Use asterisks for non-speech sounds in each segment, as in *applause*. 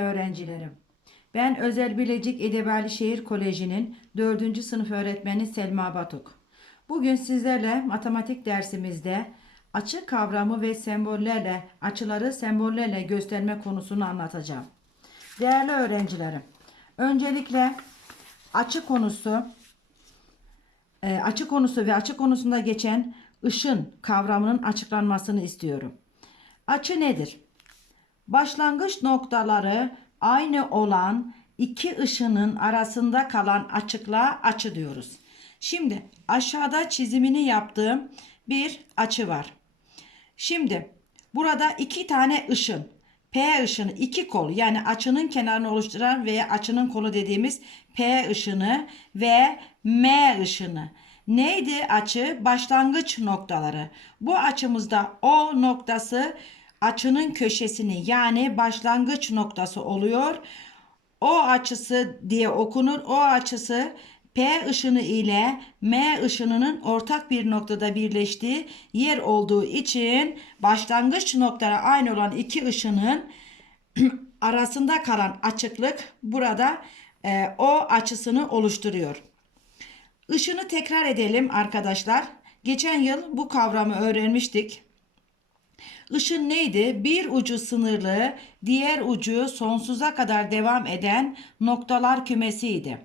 öğrencilerim. Ben Özel Bilecik Edebali Şehir Koleji'nin 4. sınıf öğretmeni Selma Batuk. Bugün sizlerle matematik dersimizde açı kavramı ve sembollerle, açıları sembollerle gösterme konusunu anlatacağım. Değerli öğrencilerim, öncelikle açı konusu, e, açı konusu ve açı konusunda geçen ışın kavramının açıklanmasını istiyorum. Açı nedir? Başlangıç noktaları aynı olan iki ışının arasında kalan açıklığa açı diyoruz. Şimdi aşağıda çizimini yaptığım bir açı var. Şimdi burada iki tane ışın P ışını iki kol yani açının kenarını oluşturan veya açının kolu dediğimiz P ışını ve M ışını. Neydi açı? Başlangıç noktaları. Bu açımızda O noktası açının köşesini yani başlangıç noktası oluyor. O açısı diye okunur. O açısı P ışını ile M ışınının ortak bir noktada birleştiği yer olduğu için başlangıç noktaları aynı olan iki ışının *clears throat* arasında kalan açıklık burada e, o açısını oluşturuyor. Işını tekrar edelim arkadaşlar. Geçen yıl bu kavramı öğrenmiştik. Işın neydi? Bir ucu sınırlı, diğer ucu sonsuza kadar devam eden noktalar kümesiydi.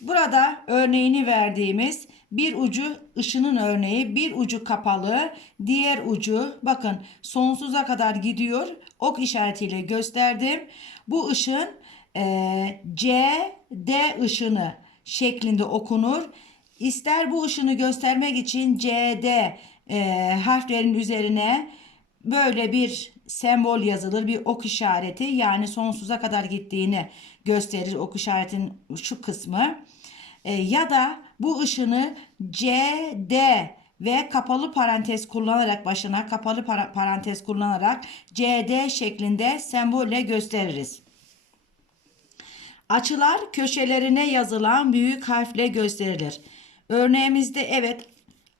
Burada örneğini verdiğimiz bir ucu ışının örneği, bir ucu kapalı, diğer ucu bakın sonsuza kadar gidiyor. Ok işaretiyle gösterdim. Bu ışın e, C, D ışını şeklinde okunur. İster bu ışını göstermek için CD e, harflerin üzerine böyle bir sembol yazılır. Bir ok işareti yani sonsuza kadar gittiğini gösterir ok işaretin şu kısmı. E, ya da bu ışını CD ve kapalı parantez kullanarak başına kapalı para- parantez kullanarak CD şeklinde sembolle gösteririz. Açılar köşelerine yazılan büyük harfle gösterilir. Örneğimizde evet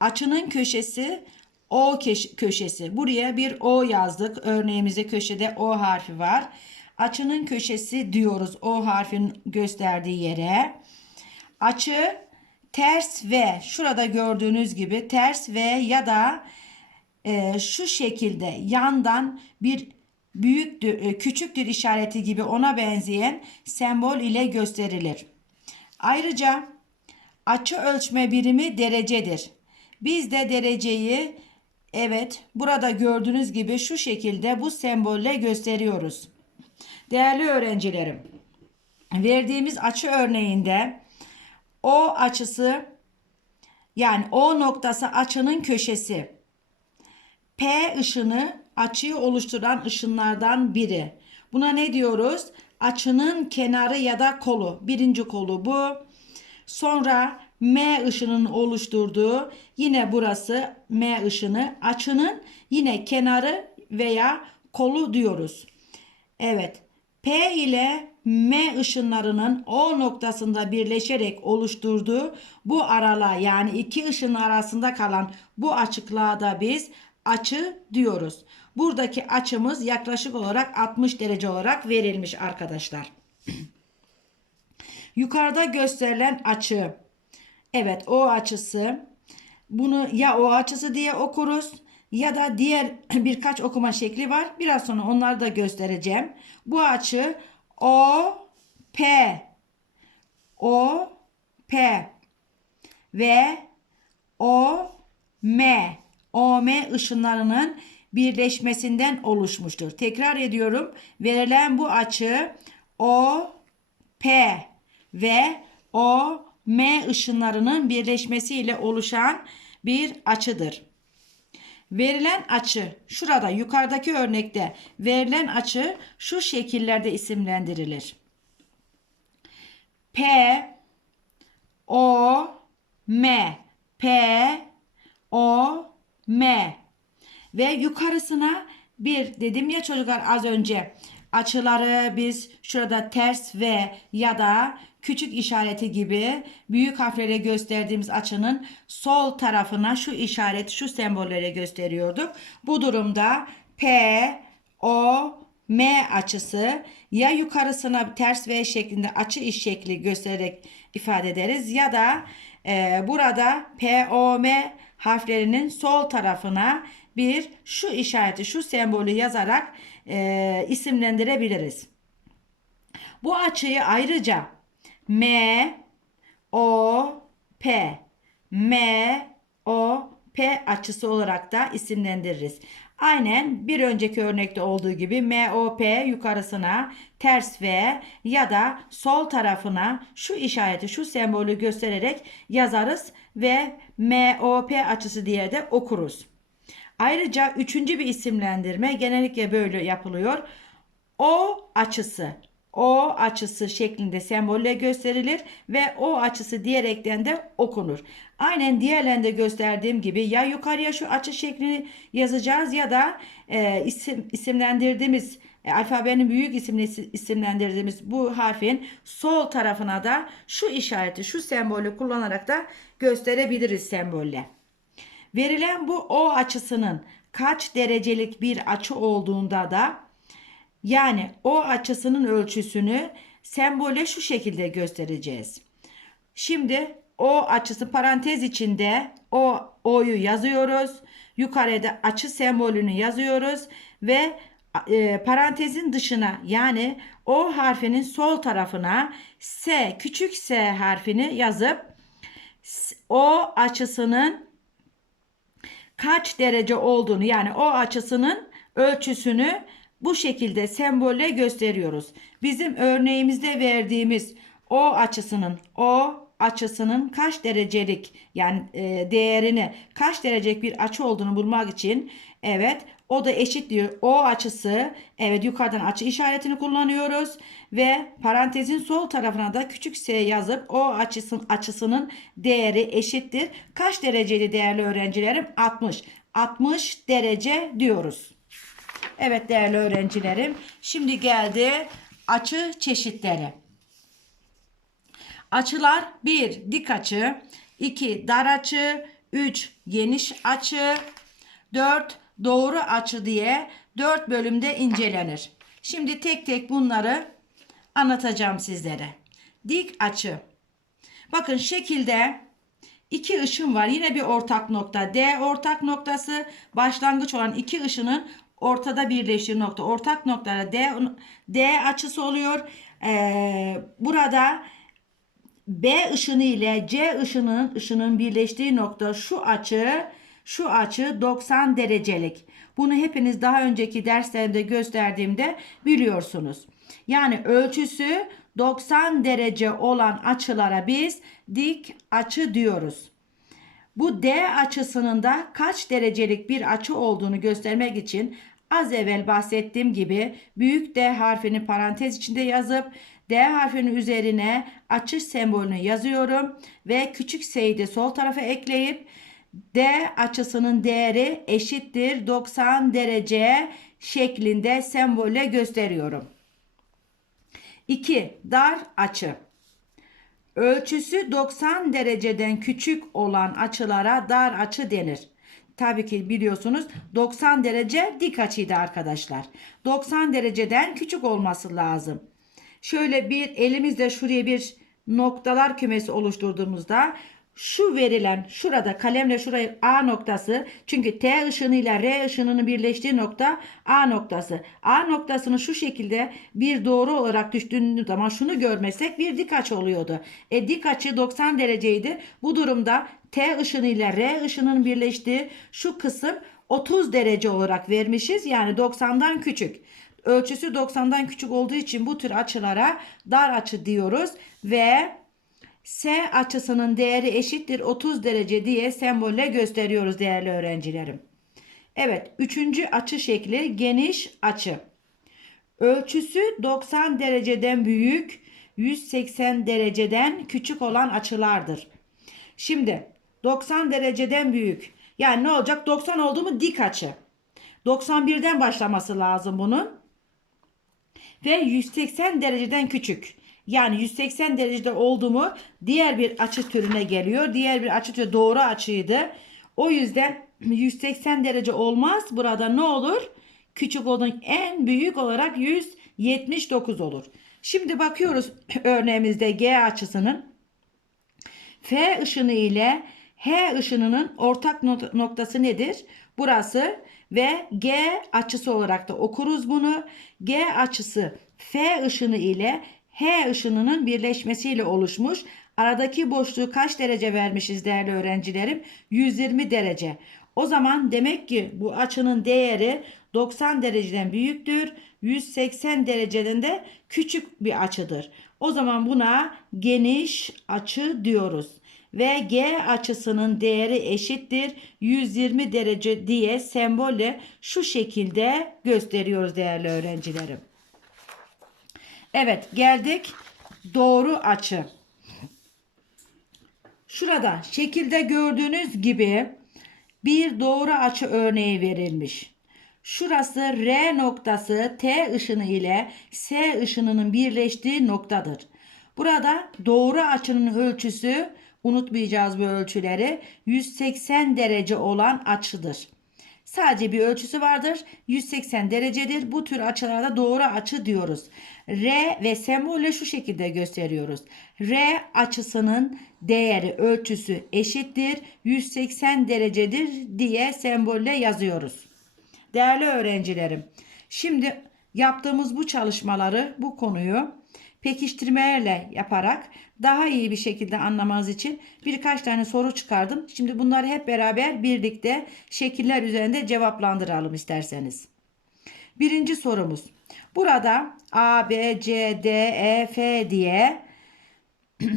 açının köşesi O köşesi. Buraya bir O yazdık. Örneğimizde köşede O harfi var. Açının köşesi diyoruz O harfin gösterdiği yere. Açı ters ve şurada gördüğünüz gibi ters ve ya da e, şu şekilde yandan bir büyüktür, e, küçüktür işareti gibi ona benzeyen sembol ile gösterilir. Ayrıca açı ölçme birimi derecedir. Biz de dereceyi evet burada gördüğünüz gibi şu şekilde bu sembolle gösteriyoruz. Değerli öğrencilerim, verdiğimiz açı örneğinde o açısı yani o noktası açının köşesi. P ışını açıyı oluşturan ışınlardan biri. Buna ne diyoruz? Açının kenarı ya da kolu. Birinci kolu bu. Sonra M ışının oluşturduğu yine burası M ışını. Açının yine kenarı veya kolu diyoruz. Evet. P ile M ışınlarının O noktasında birleşerek oluşturduğu bu aralığa yani iki ışın arasında kalan bu açıklığa da biz açı diyoruz. Buradaki açımız yaklaşık olarak 60 derece olarak verilmiş arkadaşlar. *clears throat* Yukarıda gösterilen açı. Evet o açısı. Bunu ya o açısı diye okuruz ya da diğer *clears throat* birkaç okuma şekli var. Biraz sonra onları da göstereceğim. Bu açı O P O P ve O M O M ışınlarının birleşmesinden oluşmuştur. Tekrar ediyorum. Verilen bu açı O P ve O M ışınlarının birleşmesiyle oluşan bir açıdır. Verilen açı şurada yukarıdaki örnekte verilen açı şu şekillerde isimlendirilir. P O M P O M ve yukarısına bir dedim ya çocuklar az önce açıları biz şurada ters ve ya da küçük işareti gibi büyük harflere gösterdiğimiz açının sol tarafına şu işaret şu sembollere gösteriyorduk. Bu durumda P, O, M açısı ya yukarısına ters V şeklinde açı iş şekli göstererek ifade ederiz ya da e, burada POM harflerinin sol tarafına bir şu işareti şu sembolü yazarak e, isimlendirebiliriz. Bu açıyı ayrıca M O P M O P açısı olarak da isimlendiririz. Aynen bir önceki örnekte olduğu gibi MOP yukarısına ters V ya da sol tarafına şu işareti şu sembolü göstererek yazarız ve MOP açısı diye de okuruz. Ayrıca üçüncü bir isimlendirme genellikle böyle yapılıyor. O açısı o açısı şeklinde sembolle gösterilir ve o açısı diyerekten de okunur. Aynen diğerlerinde gösterdiğim gibi ya yukarıya şu açı şeklini yazacağız ya da e, isim isimlendirdiğimiz e, alfabenin büyük isimli isimlendirdiğimiz bu harfin sol tarafına da şu işareti, şu sembolü kullanarak da gösterebiliriz sembolle. Verilen bu O açısının kaç derecelik bir açı olduğunda da yani O açısının ölçüsünü sembole şu şekilde göstereceğiz. Şimdi O açısı parantez içinde O O'yu yazıyoruz. Yukarıda açı sembolünü yazıyoruz ve e, parantezin dışına yani O harfinin sol tarafına S küçük S harfini yazıp O açısının kaç derece olduğunu yani o açısının ölçüsünü bu şekilde sembolle gösteriyoruz. Bizim örneğimizde verdiğimiz o açısının o açısının kaç derecelik yani e, değerini kaç derecelik bir açı olduğunu bulmak için evet o da eşit diyor. O açısı evet yukarıdan açı işaretini kullanıyoruz ve parantezin sol tarafına da küçük s yazıp o açısın, açısının değeri eşittir. Kaç dereceli değerli öğrencilerim? 60. 60 derece diyoruz. Evet değerli öğrencilerim. Şimdi geldi açı çeşitleri. Açılar 1 dik açı, 2 dar açı, 3 geniş açı, 4 doğru açı diye 4 bölümde incelenir. Şimdi tek tek bunları anlatacağım sizlere. Dik açı. Bakın şekilde iki ışın var. Yine bir ortak nokta. D ortak noktası başlangıç olan iki ışının ortada birleştiği nokta. Ortak noktada D, D açısı oluyor. Ee, burada B ışını ile C ışının ışının birleştiği nokta şu açı şu açı 90 derecelik. Bunu hepiniz daha önceki derslerimde gösterdiğimde biliyorsunuz. Yani ölçüsü 90 derece olan açılara biz dik açı diyoruz. Bu D açısının da kaç derecelik bir açı olduğunu göstermek için az evvel bahsettiğim gibi büyük D harfini parantez içinde yazıp D harfinin üzerine açı sembolünü yazıyorum ve küçük S'yi de sol tarafa ekleyip D açısının değeri eşittir 90 derece şeklinde sembolle gösteriyorum. 2. Dar açı. Ölçüsü 90 dereceden küçük olan açılara dar açı denir. Tabii ki biliyorsunuz 90 derece dik açıydı arkadaşlar. 90 dereceden küçük olması lazım. Şöyle bir elimizle şuraya bir noktalar kümesi oluşturduğumuzda şu verilen şurada kalemle şurayı A noktası çünkü T ışını ile R ışınının birleştiği nokta A noktası. A noktasını şu şekilde bir doğru olarak düştüğünüz zaman şunu görmesek bir dik açı oluyordu. E dik açı 90 dereceydi. Bu durumda T ışını ile R ışınının birleştiği şu kısım 30 derece olarak vermişiz. Yani 90'dan küçük. Ölçüsü 90'dan küçük olduğu için bu tür açılara dar açı diyoruz ve S açısının değeri eşittir 30 derece diye sembolle gösteriyoruz değerli öğrencilerim. Evet, üçüncü açı şekli geniş açı. Ölçüsü 90 dereceden büyük, 180 dereceden küçük olan açılardır. Şimdi 90 dereceden büyük. Yani ne olacak? 90 oldu mu dik açı. 91'den başlaması lazım bunun. Ve 180 dereceden küçük. Yani 180 derecede oldu mu diğer bir açı türüne geliyor. Diğer bir açı türü doğru açıydı. O yüzden *clears throat* 180 derece olmaz. Burada ne olur? küçük olan en büyük olarak 179 olur. Şimdi bakıyoruz *clears throat* örneğimizde G açısının F ışını ile H ışınının ortak noktası nedir? Burası ve G açısı olarak da okuruz bunu. G açısı F ışını ile H ışınının birleşmesiyle oluşmuş. Aradaki boşluğu kaç derece vermişiz değerli öğrencilerim? 120 derece. O zaman demek ki bu açının değeri 90 dereceden büyüktür. 180 dereceden de küçük bir açıdır. O zaman buna geniş açı diyoruz. Ve G açısının değeri eşittir 120 derece diye sembolle şu şekilde gösteriyoruz değerli öğrencilerim. Evet geldik doğru açı. Şurada şekilde gördüğünüz gibi bir doğru açı örneği verilmiş. Şurası R noktası T ışını ile S ışınının birleştiği noktadır. Burada doğru açının ölçüsü unutmayacağız bu ölçüleri 180 derece olan açıdır. Sadece bir ölçüsü vardır. 180 derecedir. Bu tür açılarda doğru açı diyoruz. R ve sembolle şu şekilde gösteriyoruz. R açısının değeri ölçüsü eşittir 180 derecedir diye sembolle yazıyoruz. Değerli öğrencilerim, şimdi yaptığımız bu çalışmaları, bu konuyu pekiştirmelerle yaparak daha iyi bir şekilde anlamanız için birkaç tane soru çıkardım. Şimdi bunları hep beraber birlikte şekiller üzerinde cevaplandıralım isterseniz. Birinci sorumuz. Burada A, B, C, D, E, F diye *clears throat*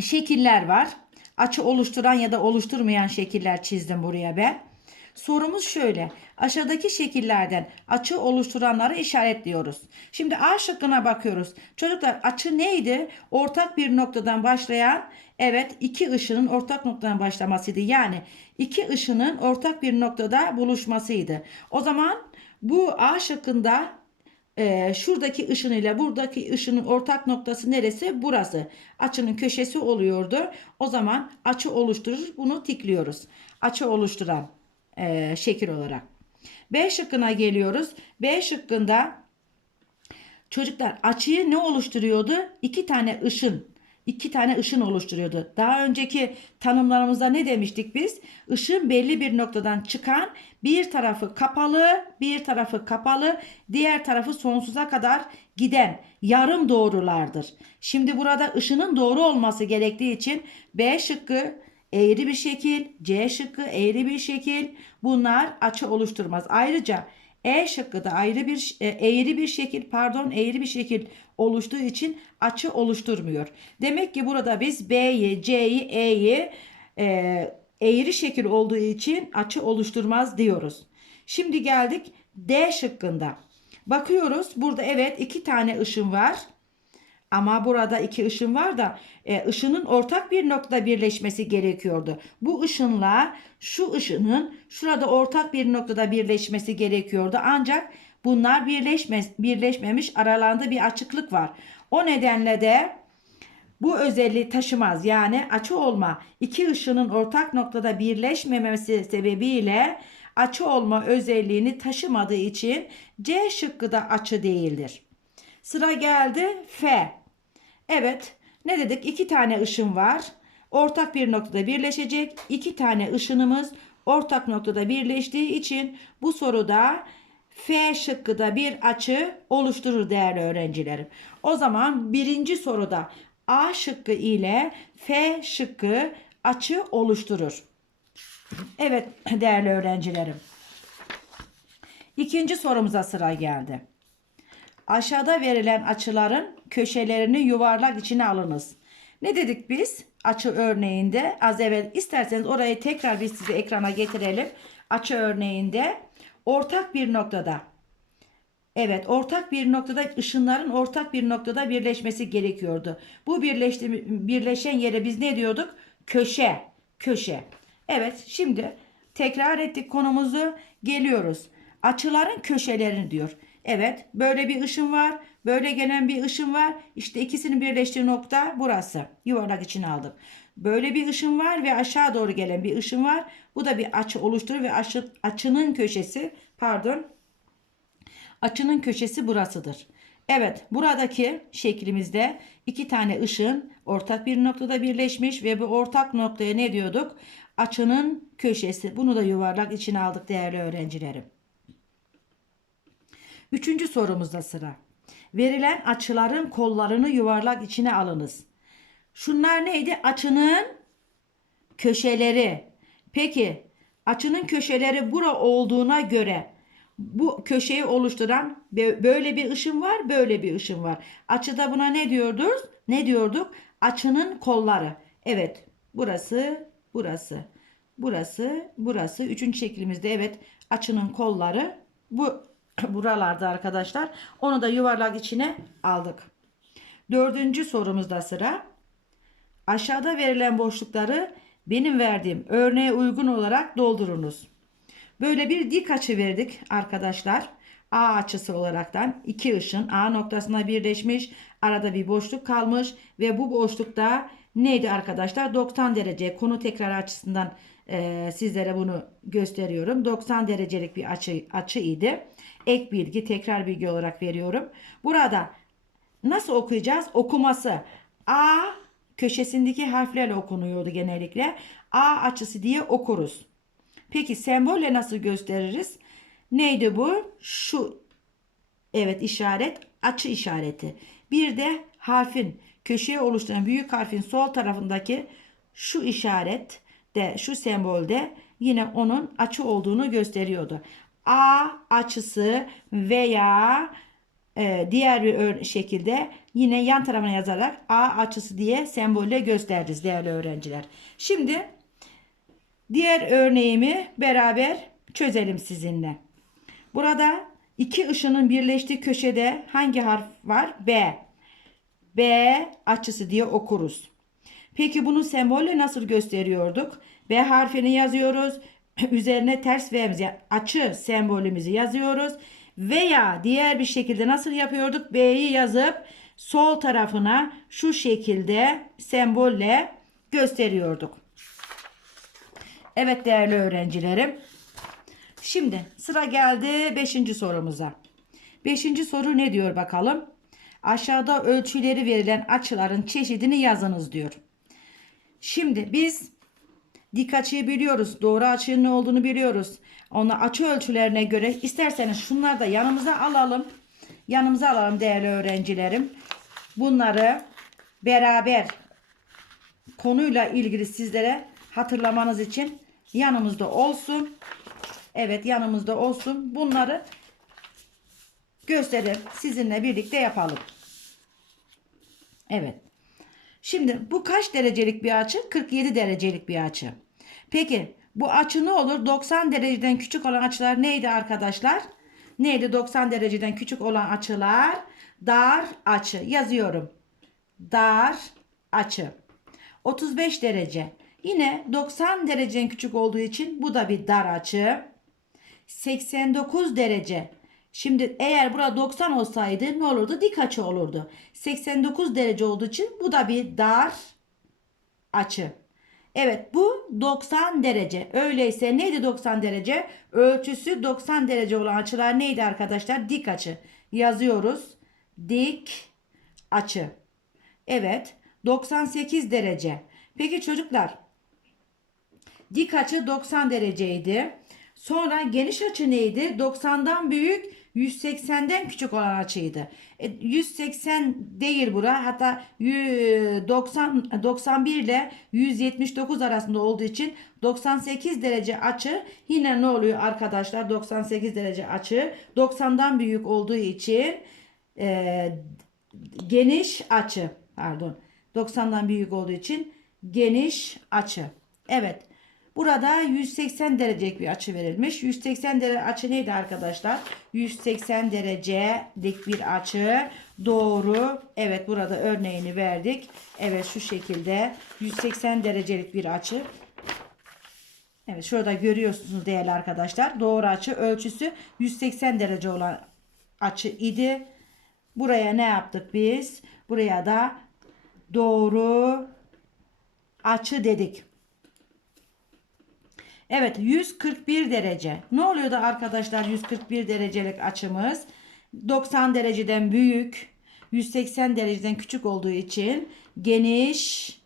şekiller var. Açı oluşturan ya da oluşturmayan şekiller çizdim buraya ben. Sorumuz şöyle. Aşağıdaki şekillerden açı oluşturanları işaretliyoruz. Şimdi A şıkkına bakıyoruz. Çocuklar açı neydi? Ortak bir noktadan başlayan evet iki ışının ortak noktadan başlamasıydı. Yani iki ışının ortak bir noktada buluşmasıydı. O zaman bu A şıkkında e, şuradaki ışın ile buradaki ışının ortak noktası neresi? Burası. Açının köşesi oluyordu. O zaman açı oluşturur. Bunu tikliyoruz. Açı oluşturan e, şekil olarak. B şıkkına geliyoruz. B şıkkında çocuklar açıyı ne oluşturuyordu? İki tane ışın. iki tane ışın oluşturuyordu. Daha önceki tanımlarımızda ne demiştik biz? Işın belli bir noktadan çıkan bir tarafı kapalı, bir tarafı kapalı, diğer tarafı sonsuza kadar giden yarım doğrulardır. Şimdi burada ışının doğru olması gerektiği için B şıkkı eğri bir şekil, C şıkkı eğri bir şekil. Bunlar açı oluşturmaz. Ayrıca E şıkkı da ayrı bir e, eğri bir şekil, pardon, eğri bir şekil oluştuğu için açı oluşturmuyor. Demek ki burada biz B'yi, C'yi, E'yi e, eğri şekil olduğu için açı oluşturmaz diyoruz. Şimdi geldik D şıkkında. Bakıyoruz burada evet iki tane ışın var. Ama burada iki ışın var da e, ışının ortak bir nokta birleşmesi gerekiyordu. Bu ışınla şu ışının şurada ortak bir noktada birleşmesi gerekiyordu. Ancak bunlar birleşme, birleşmemiş aralarında bir açıklık var. O nedenle de bu özelliği taşımaz. Yani açı olma iki ışının ortak noktada birleşmemesi sebebiyle açı olma özelliğini taşımadığı için C şıkkı da açı değildir. Sıra geldi F. Evet ne dedik? İki tane ışın var. Ortak bir noktada birleşecek. İki tane ışınımız ortak noktada birleştiği için bu soruda F şıkkı da bir açı oluşturur değerli öğrencilerim. O zaman birinci soruda A şıkkı ile F şıkkı açı oluşturur. Evet değerli öğrencilerim. İkinci sorumuza sıra geldi. Aşağıda verilen açıların köşelerini yuvarlak içine alınız. Ne dedik biz? Açı örneğinde az evvel isterseniz orayı tekrar biz size ekrana getirelim. Açı örneğinde ortak bir noktada Evet ortak bir noktada ışınların ortak bir noktada birleşmesi gerekiyordu. Bu birleşti, birleşen yere biz ne diyorduk? Köşe. Köşe. Evet şimdi tekrar ettik konumuzu geliyoruz. Açıların köşelerini diyor. Evet böyle bir ışın var. Böyle gelen bir ışın var. İşte ikisinin birleştiği nokta burası. Yuvarlak içine aldım. Böyle bir ışın var ve aşağı doğru gelen bir ışın var. Bu da bir açı oluşturur ve açı, açının köşesi pardon Açının köşesi burasıdır. Evet buradaki şeklimizde iki tane ışın ortak bir noktada birleşmiş ve bu ortak noktaya ne diyorduk? Açının köşesi. Bunu da yuvarlak içine aldık değerli öğrencilerim. Üçüncü sorumuzda sıra. Verilen açıların kollarını yuvarlak içine alınız. Şunlar neydi? Açının köşeleri. Peki açının köşeleri bura olduğuna göre bu köşeyi oluşturan bö- böyle bir ışın var, böyle bir ışın var. Açıda buna ne diyorduk? Ne diyorduk? Açının kolları. Evet, burası, burası. Burası, burası. Üçüncü şeklimizde evet açının kolları bu *clears throat* buralarda arkadaşlar. Onu da yuvarlak içine aldık. Dördüncü sorumuzda sıra. Aşağıda verilen boşlukları benim verdiğim örneğe uygun olarak doldurunuz. Böyle bir dik açı verdik arkadaşlar. A açısı olaraktan iki ışın A noktasına birleşmiş. Arada bir boşluk kalmış ve bu boşlukta neydi arkadaşlar? 90 derece konu tekrar açısından e, sizlere bunu gösteriyorum. 90 derecelik bir açı, açı idi. Ek bilgi tekrar bilgi olarak veriyorum. Burada nasıl okuyacağız? Okuması A köşesindeki harflerle okunuyordu genellikle. A açısı diye okuruz. Peki sembolle nasıl gösteririz? Neydi bu? Şu evet işaret açı işareti. Bir de harfin köşeye oluşturan büyük harfin sol tarafındaki şu işaret de şu sembolde yine onun açı olduğunu gösteriyordu. A açısı veya e, diğer bir şekilde yine yan tarafına yazarak A açısı diye sembolle gösteririz değerli öğrenciler. Şimdi Diğer örneğimi beraber çözelim sizinle. Burada iki ışının birleştiği köşede hangi harf var? B. B açısı diye okuruz. Peki bunu sembolle nasıl gösteriyorduk? B harfini yazıyoruz. *laughs* Üzerine ters ve açı sembolümüzü yazıyoruz. Veya diğer bir şekilde nasıl yapıyorduk? B'yi yazıp sol tarafına şu şekilde sembolle gösteriyorduk. Evet değerli öğrencilerim. Şimdi sıra geldi 5. sorumuza. 5. soru ne diyor bakalım? Aşağıda ölçüleri verilen açıların çeşidini yazınız diyor. Şimdi biz dik açıyı biliyoruz. Doğru açının ne olduğunu biliyoruz. Onu açı ölçülerine göre isterseniz şunları da yanımıza alalım. Yanımıza alalım değerli öğrencilerim. Bunları beraber konuyla ilgili sizlere hatırlamanız için yanımızda olsun. Evet yanımızda olsun. Bunları gösterir. Sizinle birlikte yapalım. Evet. Şimdi bu kaç derecelik bir açı? 47 derecelik bir açı. Peki bu açı ne olur? 90 dereceden küçük olan açılar neydi arkadaşlar? Neydi 90 dereceden küçük olan açılar? Dar açı. Yazıyorum. Dar açı. 35 derece. Yine 90 dereceden küçük olduğu için bu da bir dar açı. 89 derece. Şimdi eğer burada 90 olsaydı ne olurdu? Dik açı olurdu. 89 derece olduğu için bu da bir dar açı. Evet bu 90 derece. Öyleyse neydi 90 derece? Ölçüsü 90 derece olan açılar neydi arkadaşlar? Dik açı. Yazıyoruz. Dik açı. Evet 98 derece. Peki çocuklar dik açı 90 dereceydi. Sonra geniş açı neydi? 90'dan büyük 180'den küçük olan açıydı. E, 180 değil bura. Hatta 90 91 ile 179 arasında olduğu için 98 derece açı yine ne oluyor arkadaşlar? 98 derece açı 90'dan büyük olduğu için e, geniş açı pardon 90'dan büyük olduğu için geniş açı. Evet. Burada 180 derecelik bir açı verilmiş. 180 derece açı neydi arkadaşlar? 180 derecelik bir açı. Doğru. Evet burada örneğini verdik. Evet şu şekilde 180 derecelik bir açı. Evet şurada görüyorsunuz değerli arkadaşlar. Doğru açı ölçüsü 180 derece olan açı idi. Buraya ne yaptık biz? Buraya da doğru açı dedik. Evet 141 derece. Ne oluyordu arkadaşlar 141 derecelik açımız? 90 dereceden büyük, 180 dereceden küçük olduğu için geniş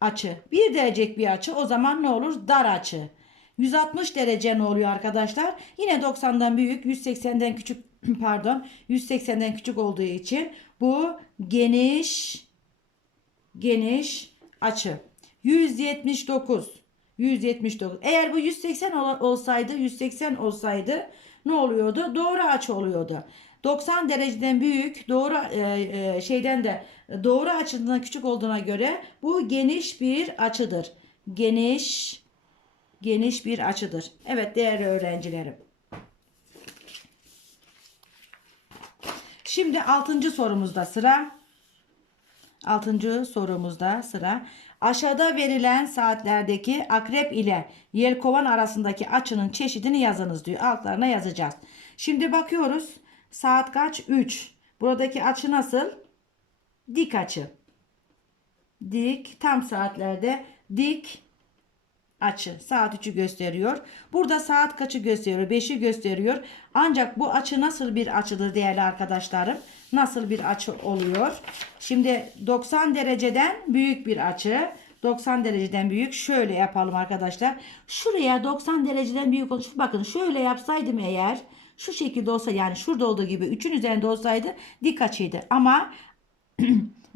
açı. 1 derecelik bir açı o zaman ne olur? Dar açı. 160 derece ne oluyor arkadaşlar? Yine 90'dan büyük, 180'den küçük *clears throat* pardon, 180'den küçük olduğu için bu geniş geniş açı. 179 179. Eğer bu 180 ol- olsaydı, 180 olsaydı ne oluyordu? Doğru açı oluyordu. 90 dereceden büyük, doğru e, e, şeyden de doğru açıdan küçük olduğuna göre bu geniş bir açıdır. Geniş geniş bir açıdır. Evet değerli öğrencilerim. Şimdi 6. sorumuzda sıra. 6. sorumuzda sıra. Aşağıda verilen saatlerdeki akrep ile yelkovan arasındaki açının çeşidini yazınız diyor. Altlarına yazacağız. Şimdi bakıyoruz. Saat kaç? 3. Buradaki açı nasıl? Dik açı. Dik tam saatlerde dik açı. Saat 3'ü gösteriyor. Burada saat kaçı gösteriyor? 5'i gösteriyor. Ancak bu açı nasıl bir açıdır değerli arkadaşlarım? Nasıl bir açı oluyor? Şimdi 90 dereceden büyük bir açı. 90 dereceden büyük. Şöyle yapalım arkadaşlar. Şuraya 90 dereceden büyük olsun. Bakın şöyle yapsaydım eğer şu şekilde olsa yani şurada olduğu gibi 3'ün üzerinde olsaydı dik açıydı. Ama *clears throat*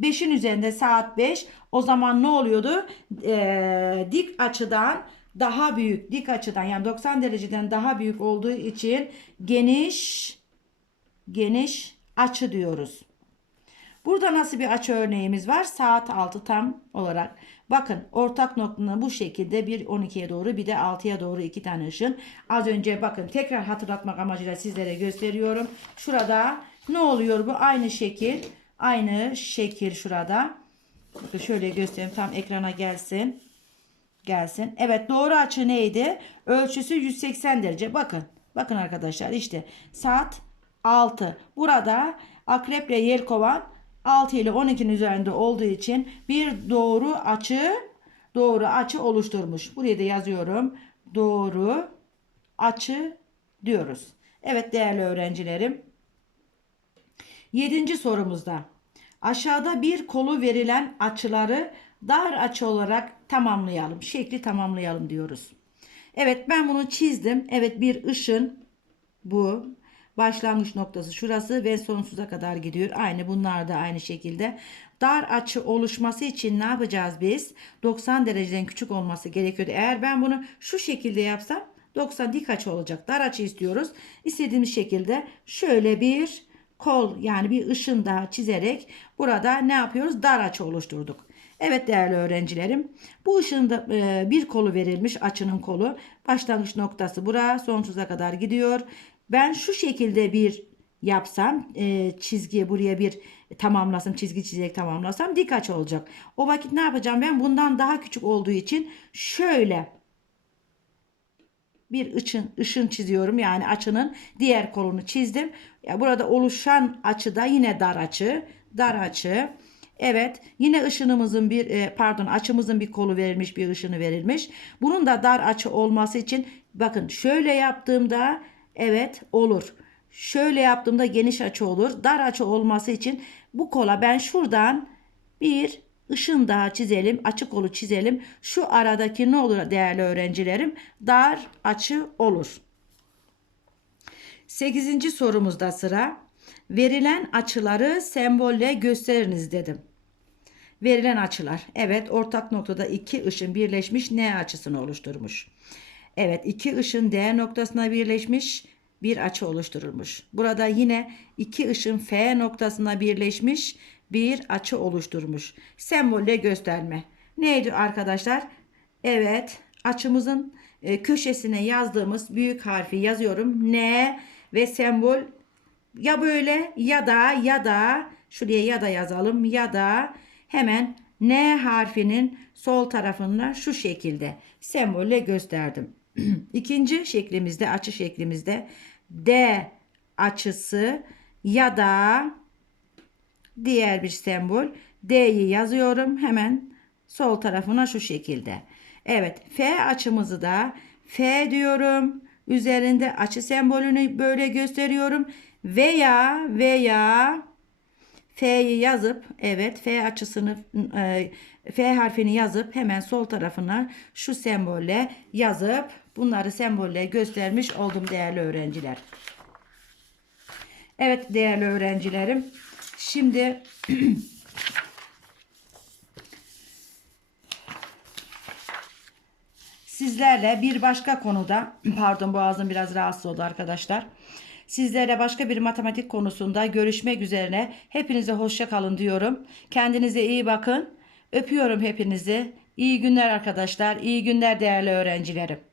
5'in üzerinde saat 5 o zaman ne oluyordu? Ee, dik açıdan daha büyük dik açıdan yani 90 dereceden daha büyük olduğu için geniş geniş açı diyoruz. Burada nasıl bir açı örneğimiz var? Saat 6 tam olarak. Bakın ortak noktanın bu şekilde bir 12'ye doğru bir de 6'ya doğru iki tane ışın. Az önce bakın tekrar hatırlatmak amacıyla sizlere gösteriyorum. Şurada ne oluyor bu? Aynı şekil. Aynı şekil şurada. Bakın şöyle göstereyim tam ekrana gelsin. Gelsin. Evet doğru açı neydi? Ölçüsü 180 derece. Bakın. Bakın arkadaşlar işte saat 6. Burada akreple yelkovan 6 ile 12'nin üzerinde olduğu için bir doğru açı doğru açı oluşturmuş. Buraya da yazıyorum. Doğru açı diyoruz. Evet değerli öğrencilerim. Yedinci sorumuzda aşağıda bir kolu verilen açıları dar açı olarak tamamlayalım. Şekli tamamlayalım diyoruz. Evet ben bunu çizdim. Evet bir ışın bu. Başlangıç noktası şurası ve sonsuza kadar gidiyor. Aynı bunlar da aynı şekilde. Dar açı oluşması için ne yapacağız biz? 90 dereceden küçük olması gerekiyordu. Eğer ben bunu şu şekilde yapsam 90 dik açı olacak. Dar açı istiyoruz. İstediğimiz şekilde şöyle bir kol yani bir ışın daha çizerek burada ne yapıyoruz? Dar açı oluşturduk. Evet değerli öğrencilerim bu ışığın da e, bir kolu verilmiş açının kolu başlangıç noktası bura sonsuza kadar gidiyor. Ben şu şekilde bir yapsam e, çizgiye buraya bir tamamlasam çizgi çizerek tamamlasam dik açı olacak. O vakit ne yapacağım ben bundan daha küçük olduğu için şöyle bir ışın, ışın çiziyorum. Yani açının diğer kolunu çizdim. Ya burada oluşan açı da yine dar açı. Dar açı. Evet yine ışınımızın bir e, pardon açımızın bir kolu verilmiş bir ışını verilmiş. Bunun da dar açı olması için bakın şöyle yaptığımda evet olur. Şöyle yaptığımda geniş açı olur. Dar açı olması için bu kola ben şuradan bir ışın daha çizelim. Açık kolu çizelim. Şu aradaki ne olur değerli öğrencilerim? Dar açı olur. 8. sorumuzda sıra. Verilen açıları sembolle gösteriniz dedim. Verilen açılar. Evet ortak noktada iki ışın birleşmiş N açısını oluşturmuş. Evet iki ışın D noktasına birleşmiş bir açı oluşturulmuş. Burada yine iki ışın F noktasına birleşmiş bir açı oluşturmuş. Sembolle gösterme. Neydi arkadaşlar? Evet açımızın e, köşesine yazdığımız büyük harfi yazıyorum. N ve sembol ya böyle ya da ya da şuraya ya da yazalım ya da hemen N harfinin sol tarafına şu şekilde sembolle gösterdim. *clears throat* İkinci şeklimizde açı şeklimizde D açısı ya da diğer bir sembol D'yi yazıyorum hemen sol tarafına şu şekilde. Evet F açımızı da F diyorum. Üzerinde açı sembolünü böyle gösteriyorum. veya veya F'yi yazıp evet F açısını e, F harfini yazıp hemen sol tarafına şu sembolle yazıp bunları sembolle göstermiş oldum değerli öğrenciler. Evet değerli öğrencilerim. Şimdi *clears throat* sizlerle bir başka konuda pardon boğazım biraz rahatsız oldu arkadaşlar. Sizlerle başka bir matematik konusunda görüşmek üzere. Hepinize hoşça kalın diyorum. Kendinize iyi bakın. Öpüyorum hepinizi. İyi günler arkadaşlar. İyi günler değerli öğrencilerim.